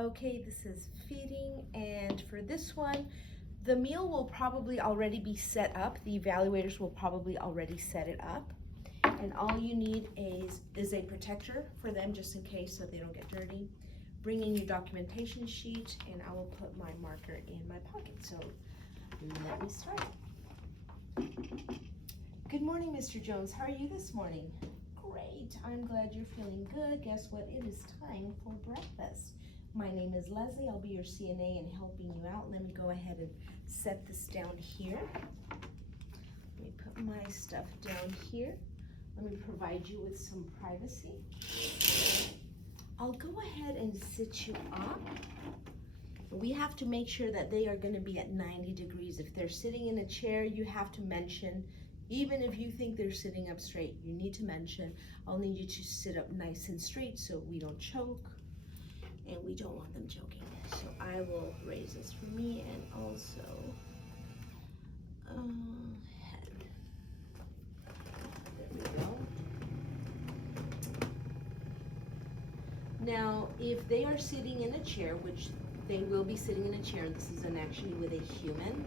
Okay, this is feeding, and for this one, the meal will probably already be set up. The evaluators will probably already set it up. And all you need is a protector for them just in case so they don't get dirty. Bring in your documentation sheet, and I will put my marker in my pocket. So let me start. Good morning, Mr. Jones. How are you this morning? Great. I'm glad you're feeling good. Guess what? It is time for breakfast. My name is Leslie. I'll be your CNA and helping you out. Let me go ahead and set this down here. Let me put my stuff down here. Let me provide you with some privacy. I'll go ahead and sit you up. We have to make sure that they are going to be at 90 degrees. If they're sitting in a chair, you have to mention, even if you think they're sitting up straight, you need to mention, I'll need you to sit up nice and straight so we don't choke. And we don't want them choking. So I will raise this for me and also head. There we go. Now, if they are sitting in a chair, which they will be sitting in a chair, this is actually with a human,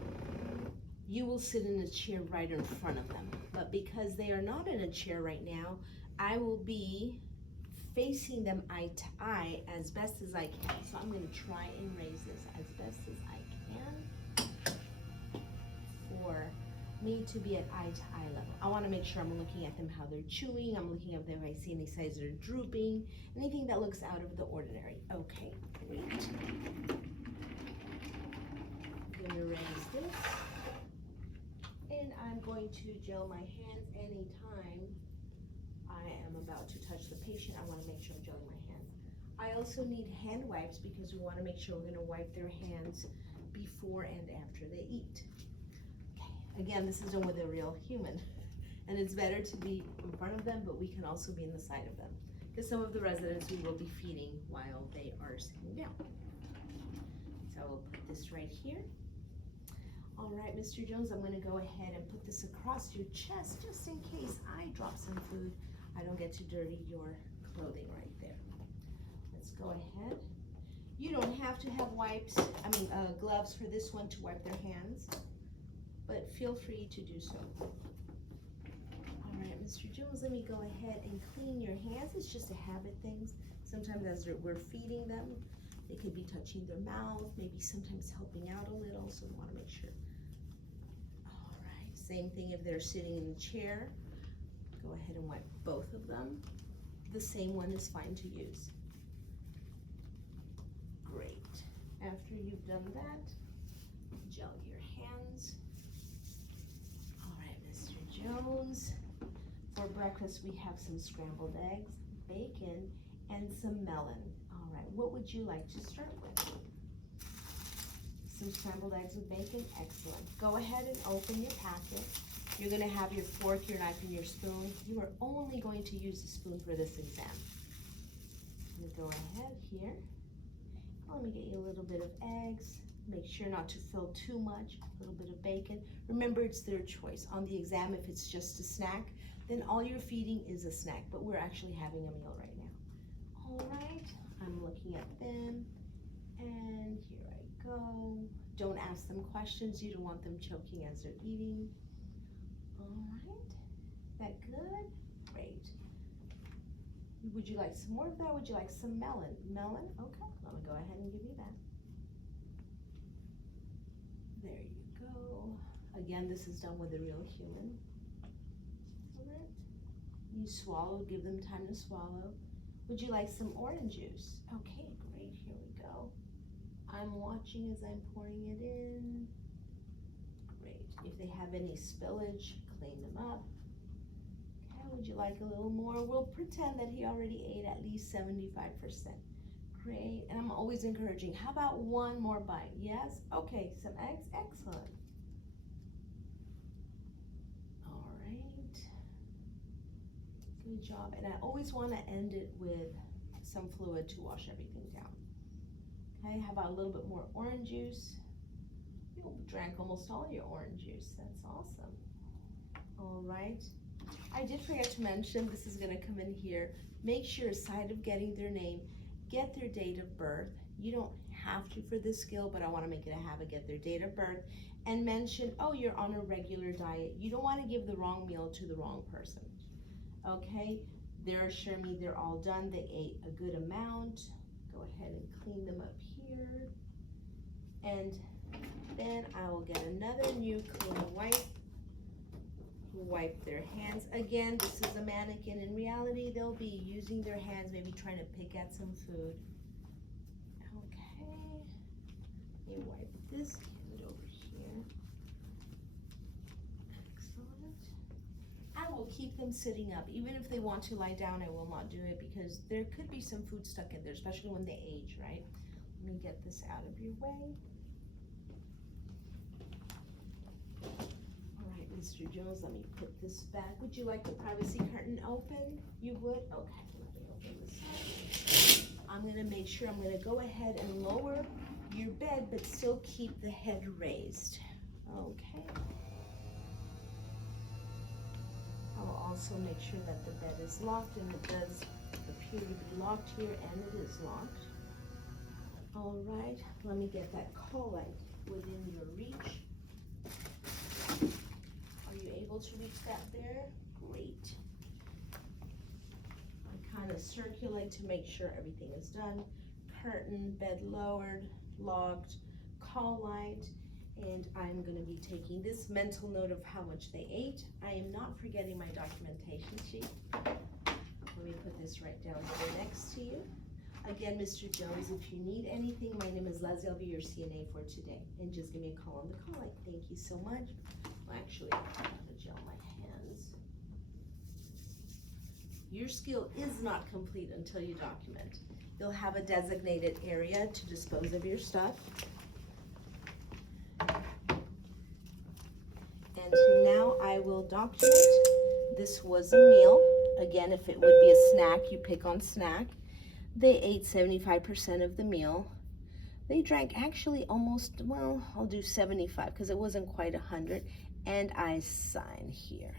you will sit in a chair right in front of them. But because they are not in a chair right now, I will be facing them eye to eye as best as I can. So I'm going to try and raise this as best as I can for me to be at eye to eye level. I want to make sure I'm looking at them how they're chewing. I'm looking at them if I see any sides that are drooping, anything that looks out of the ordinary. Okay, great. I'm going to raise this, and I'm going to gel my hands anytime I am about to touch the patient. I want to make sure I'm gelling my hands. I also need hand wipes because we want to make sure we're going to wipe their hands before and after they eat. Okay. Again, this is done with a real human, and it's better to be in front of them, but we can also be in the side of them because some of the residents we will be feeding while they are sitting down. So I will put this right here. All right, Mr. Jones, I'm going to go ahead and put this across your chest just in case I drop some food. I don't get to dirty your clothing right there. Let's go ahead. You don't have to have gloves for this one to wipe their hands, but feel free to do so. All right, Mr. Jones, let me go ahead and clean your hands. It's just a habit thing. Sometimes as we're feeding them, they could be touching their mouth, maybe sometimes helping out a little, so we want to make sure. All right, same thing if they're sitting in the chair. Go ahead and wipe both of them. The same one is fine to use. Great. After you've done that, gel your hands. All right, Mr. Jones. For breakfast, we have some scrambled eggs, bacon, and some melon. All right, what would you like to start with? Some scrambled eggs with bacon? Excellent. Go ahead and open your packet. You're going to have your fork, your knife, and your spoon. You are only going to use the spoon for this exam. I'm going to go ahead here. Let me get you a little bit of eggs. Make sure not to fill too much. A little bit of bacon. Remember, it's their choice. On the exam, if it's just a snack, then all you're feeding is a snack, but we're actually having a meal right now. All right, I'm looking at them, and here I go. Don't ask them questions. You don't want them choking as they're eating. All right, that good? Great. Would you like some more of that? Would you like some melon? Melon? Okay, let me go ahead and give you that. There you go. Again, this is done with a real human. All right. You swallow, give them time to swallow. Would you like some orange juice? Okay, great, here we go. I'm watching as I'm pouring it in. Great. If they have any spillage, clean them up. Okay, would you like a little more? We'll pretend that he already ate at least 75%. Great, and I'm always encouraging, how about one more bite? Yes? Okay, some eggs, excellent. All right. Good job, and I always want to end it with some fluid to wash everything down. Okay, how about a little bit more orange juice? You drank almost all your orange juice. That's awesome. All right. I did forget to mention, this is going to come in here. Make sure, aside of getting their name, get their date of birth, You don't have to for this skill, but I want to make it a habit. Get their date of birth and mention, oh, you're on a regular diet. You don't want to give the wrong meal to the wrong person. Okay, they're assuring me they're all done. They ate a good amount. Go ahead and clean them up here. And then I will get another new clean wipe. Wipe their hands. Again, this is a mannequin. In reality, they'll be using their hands, maybe trying to pick at some food. Okay, let me wipe this kid over here. Excellent. I will keep them sitting up. Even if they want to lie down, I will not do it because there could be some food stuck in there, especially when they age, right? Let me get this out of your way. Mr. Jones, let me put this back. Would you like the privacy curtain open? You would? Okay, let me open this. I'm going to make sure I'm going to go ahead and lower your bed, but still keep the head raised. Okay. I will also make sure that the bed is locked, and it does appear to be locked here, and it is locked. All right, let me get that call light within your reach. Able to reach that there? Great. I kind of circulate to make sure everything is done. Curtain, bed lowered, locked, call light, and I'm going to be taking this mental note of how much they ate. I am not forgetting my documentation sheet. Let me put this right down here next to you. Again, Mr. Jones, if you need anything, my name is Leslie. I'll be your CNA for today. And just give me a call on the call light. Thank you so much. Well, actually, I'm going to gel my hands. Your skill is not complete until you document. You'll have a designated area to dispose of your stuff. And now I will document. This was a meal. Again, if it would be a snack, you pick on snack. They ate 75% of the meal. They drank actually almost, well, I'll do 75 because it wasn't quite 100. And I sign here.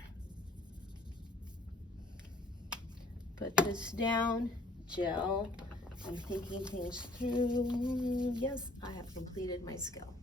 Put this down, gel. I'm thinking things through. Yes, I have completed my skill.